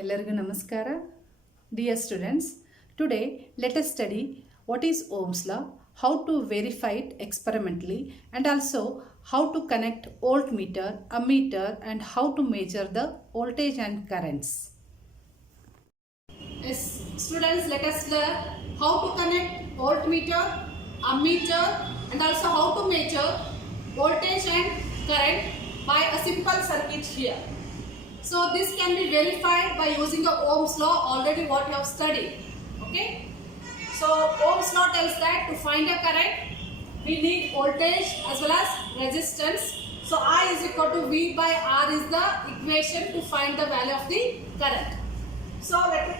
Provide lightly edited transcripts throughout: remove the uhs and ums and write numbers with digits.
ಎಲ್ಲರಿಗೂ ನಮಸ್ಕಾರ. Dear students, today let us study what is Ohm's law, how to verify it experimentally, and also how to connect voltmeter, ammeter, and how to measure the voltage and currents. Yes, students, let us learn how to connect voltmeter, ammeter, and also how to measure voltage and current by a simple circuit here. So this can be verified by using the Ohm's law, already what you have studied. Okay. So Ohm's law tells that to find a current, we need voltage as well as resistance. So I is equal to V by R is the equation to find the value of the current. So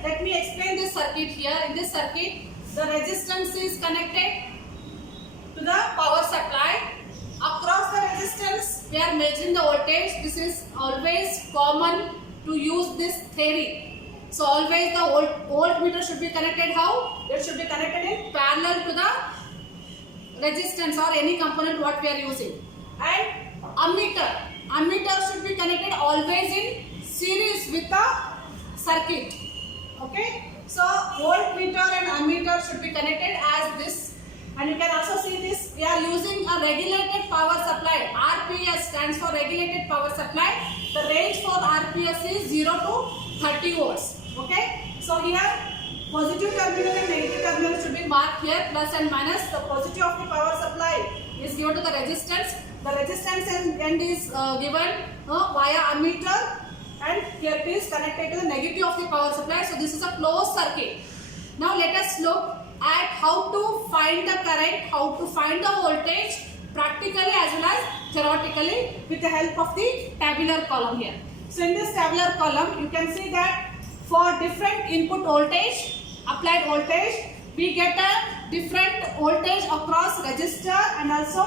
let me explain this circuit here. In this circuit, the resistance is connected to the power supply. Across the resistance, we are measuring the voltage. This is always common to use this theory. So always the voltmeter should be connected how? It should be connected in parallel to the resistance or any component what we are using. And ammeter should be connected always in series with the circuit. Okay. So voltmeter and ammeter should be connected as this. And you can also see this, we are using a regulated power supply. RPS stands for regulated power supply. The range for RPS is 0 to 30 volts. Okay. So here positive terminal and negative terminal should be marked here, plus and minus. The positive of the power supply is given to the resistance. The resistance end is given via ammeter, and here it is connected to the negative of the power supply. So this is a closed circuit. Now let us look at how to find the current, how to find the voltage practically as well as theoretically with the help of the tabular column here. So in this tabular column, you can see that for different input voltage, applied voltage, we get a different voltage across resistor and also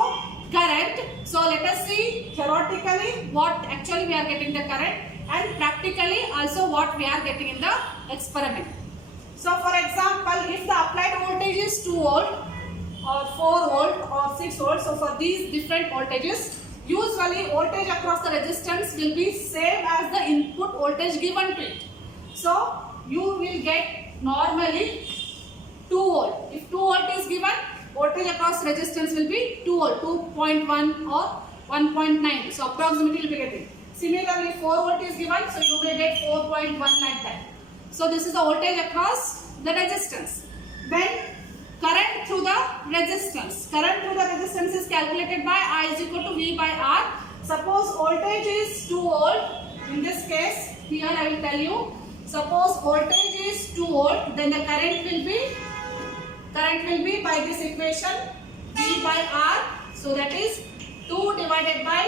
current. So let us see theoretically what actually we are getting the current, and practically also what we are getting in the experiment. So for example, if the applied voltage is 2 volt or 4 volt or 6 volt, so for these different voltages, usually voltage across the resistance will be same as the input voltage given to it. So you will get normally 2 volt. If 2 volt is given, voltage across resistance will be 2 volt, 2.1 or 1.9. So approximately you will be getting. Similarly, 4 volt is given, so you may get 4.1 like that. So this is the voltage across the resistance. Then current through the resistance. Current through the resistance is calculated by I is equal to V by R. Suppose voltage is 2 volt. In this case, here I will tell you. Suppose voltage is 2 volt, then the current will be by this equation V by R. So that is 2 divided by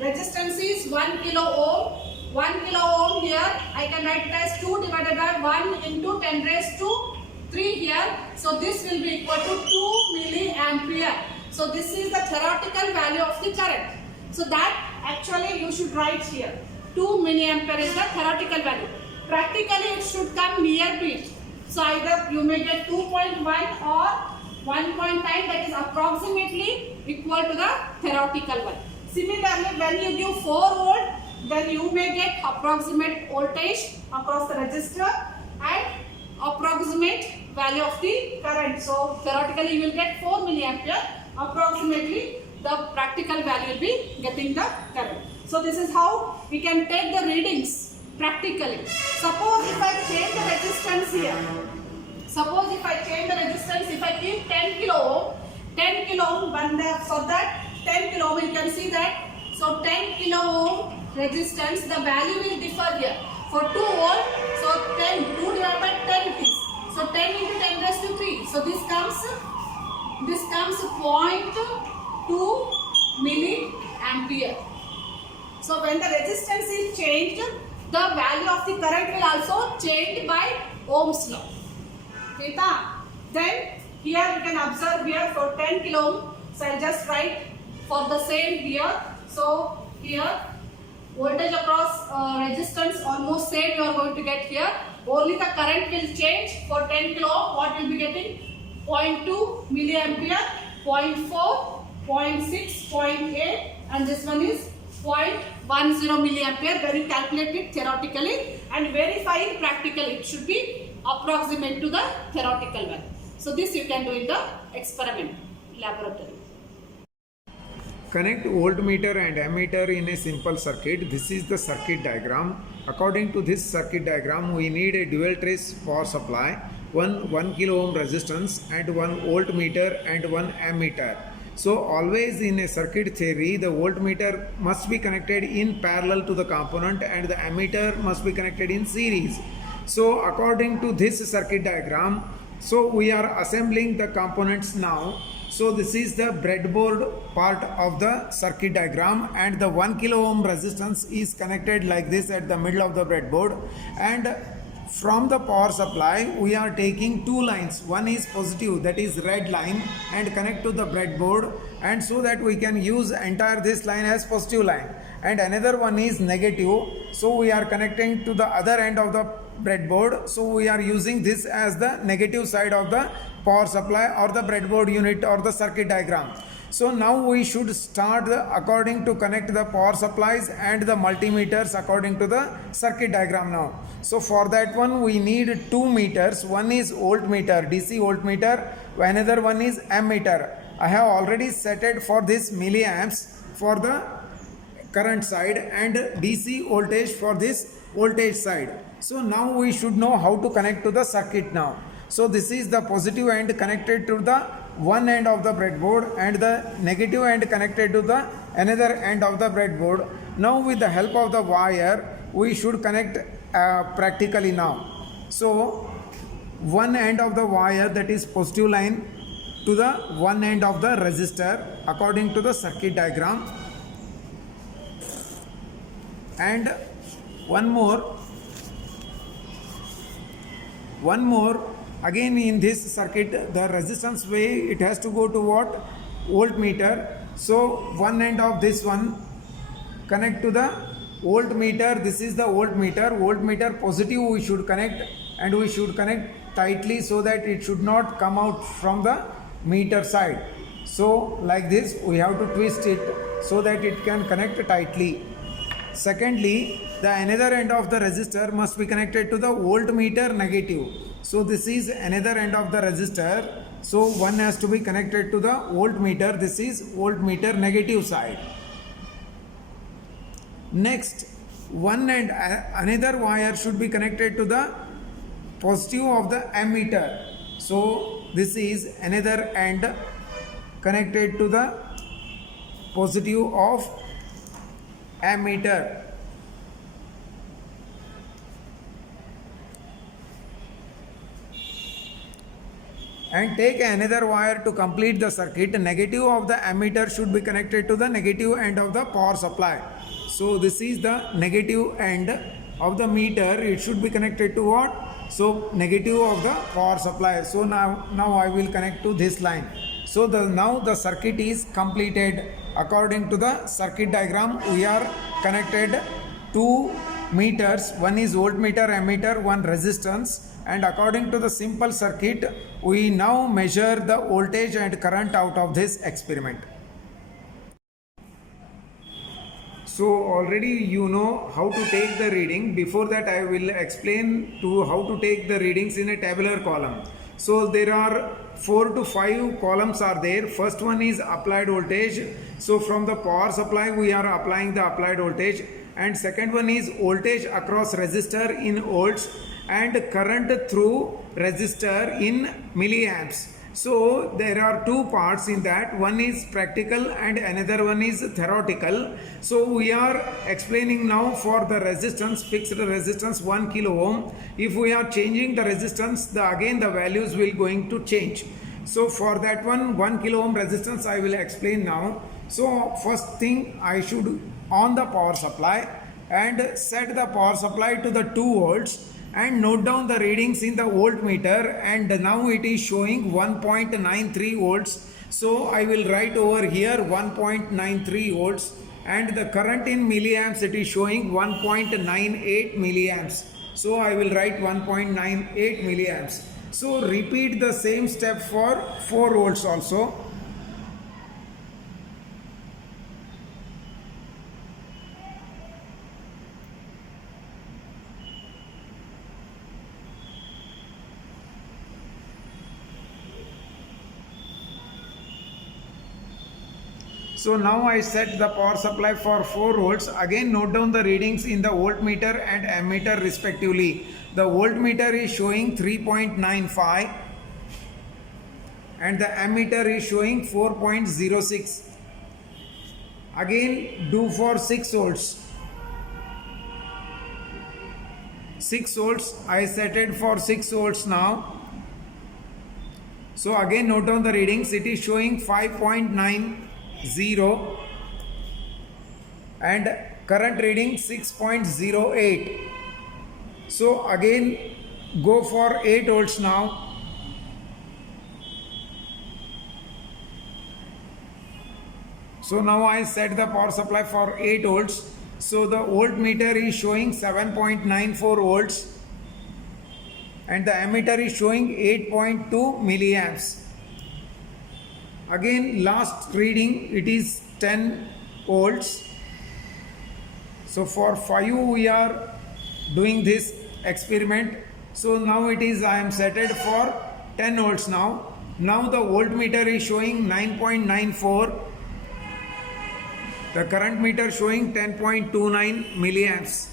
resistance is 1 kilo ohm. 1 kilo ohm here, I can write it as 2 divided by 1 into 10 raised to 3 here. So this will be equal to 2 milliampere. So this is the theoretical value of the current. So that actually you should write here. 2 milliampere is the theoretical value. Practically it should come near to it. So either you may get 2.1 or 1.9, that is approximately equal to the theoretical one. Similarly, when you give 4 volt, then you may get approximate voltage across the resistor and approximate value of the current. So theoretically you will get 4 milliampere. Approximately the practical value will be getting the current. So this is how we can take the readings practically. Suppose if I change the resistance here. Suppose if I change the resistance, if I keep 10 kilo ohm, for that 10 kilo ohm you can see that. So 10 kilo ohm resistance, the value will differ here. For 2 volt, so 2 divided by 10 is. So 10 into 10 raised to 3. So this comes 0.2 milliampere. So when the resistance is changed, the value of the current will also change by Ohm's law. Okay, then here you can observe here for 10 kilo ohm. So I just write for the same here. So here voltage across resistance almost same you are going to get here. Only the current will change. For 10 kilo ohm, what will be getting? 0.2 milliampere, 0.4, 0.6, 0.8, and this one is 0.1. 10 milliampere when you calculate it theoretically, and verify it practically. It should be approximate to the theoretical one. So this you can do in the experiment laboratory. Connect voltmeter and ammeter in a simple circuit. This is the circuit diagram. According to this circuit diagram, we need a dual trace power supply, one 1 kilo ohm resistance and one voltmeter and one ammeter. So always in a circuit theory, the voltmeter must be connected in parallel to the component and the ammeter must be connected in series. So according to this circuit diagram, so we are assembling the components now. So this is the breadboard part of the circuit diagram, and the 1 kilo ohm resistance is connected like this at the middle of the breadboard, and from the power supply we are taking two lines. One is positive, that is red line, and connect to the breadboard, and so that we can use entire this line as positive line, and another one is negative, so we are connecting to the other end of the breadboard. So we are using this as the negative side of the power supply or the breadboard unit or the circuit diagram. So now we should start according to connect the power supplies and the multimeters according to the circuit diagram now. So for that one we need two meters. One is voltmeter, DC voltmeter, another one is ammeter. I have already set it for this milliamps for the current side and DC voltage for this voltage side. So now we should know how to connect to the circuit now. So this is the positive end connected to the one end of the breadboard and the negative end connected to the another end of the breadboard. Now with the help of the wire we should connect practically now. So one end of the wire, that is positive line, to the one end of the resistor according to the circuit diagram, and one more again in this circuit the resistance way it has to go to what? Voltmeter. So one end of this one connect to the voltmeter. This is the voltmeter positive we should connect, and we should connect tightly so that it should not come out from the meter side. So like this we have to twist it so that it can connect tightly. Secondly, the another end of the resistor must be connected to the voltmeter negative. So this is another end of the resistor. So one has to be connected to the voltmeter. This is voltmeter negative side. Next, one end, another wire should be connected to the positive of the ammeter. So this is another end connected to the positive of ammeter. And take another wire to complete the circuit. Negative of the ammeter should be connected to the negative end of the power supply. So this is the negative end of the meter. It should be connected to what? So negative of the power supply. So now I will connect to this line. So now the circuit is completed. According to the circuit diagram, we are connected two meters. One is voltmeter, ammeter, one resistance. And according to the simple circuit, we now measure the voltage and current out of this experiment. So already you know how to take the reading. Before that I will explain to how to take the readings in a tabular column. So there are 4 to 5 columns are there. First one is applied voltage. So from the power supply we are applying the applied voltage. And second one is voltage across resistor in volts and current through resistor in milliamps. So there are two parts in that. One is practical and another one is theoretical. So we are explaining now for the resistance, fixed resistance 1 kilo ohm. If we are changing the resistance, again the values will going to change. So for that 1 kilo ohm resistance I will explain now. So first thing, I should on the power supply and set the power supply to the 2 volts and note down the readings in the voltmeter, and now it is showing 1.93 volts. So I will write over here 1.93 volts, and the current in milliamps it is showing 1.98 milliamps. So I will write 1.98 milliamps. So repeat the same step for 4 volts also. So now I set the power supply for 4 volts. Again note down the readings in the voltmeter and ammeter respectively. The voltmeter is showing 3.95 and the ammeter is showing 4.06. Again do for 6 volts. 6 volts I set it for 6 volts now. So again note down the readings. It is showing 5.90 and current reading 6.08. So again go for 8 volts now. So now I set the power supply for 8 volts. So the voltmeter is showing 7.94 volts and the ammeter is showing 8.2 milliamps. Again last reading it is 10 volts. So for 5 we are doing this experiment. So now it is I am set it for 10 volts now. Now the voltmeter is showing 9.94. The current meter showing 10.29 milliamps.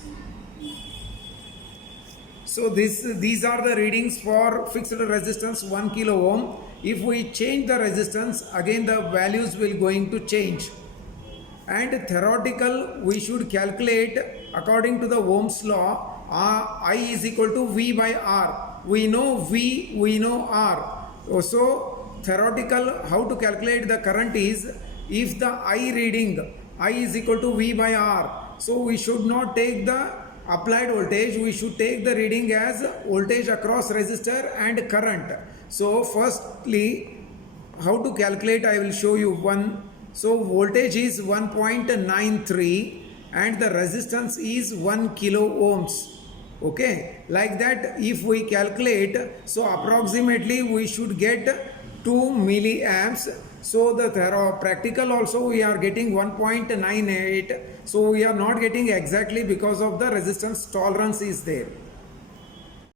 So these are the readings for fixed resistance 1 kilo ohm. If we change the resistance, again the values will going to change. And theoretical we should calculate according to the Ohm's law. I is equal to V by R. We know V, we know R. So theoretical how to calculate the current is, if the I reading I is equal to V by R. So we should not take the applied voltage, we should take the reading as voltage across resistor and current. So firstly how to calculate I will show you one. So voltage is 1.93 and the resistance is 1 kilo ohms. Okay, like that if we calculate, so approximately we should get 2 milliamps. So the practical also we are getting 1.98. So we are not getting exactly because of the resistance tolerance is there.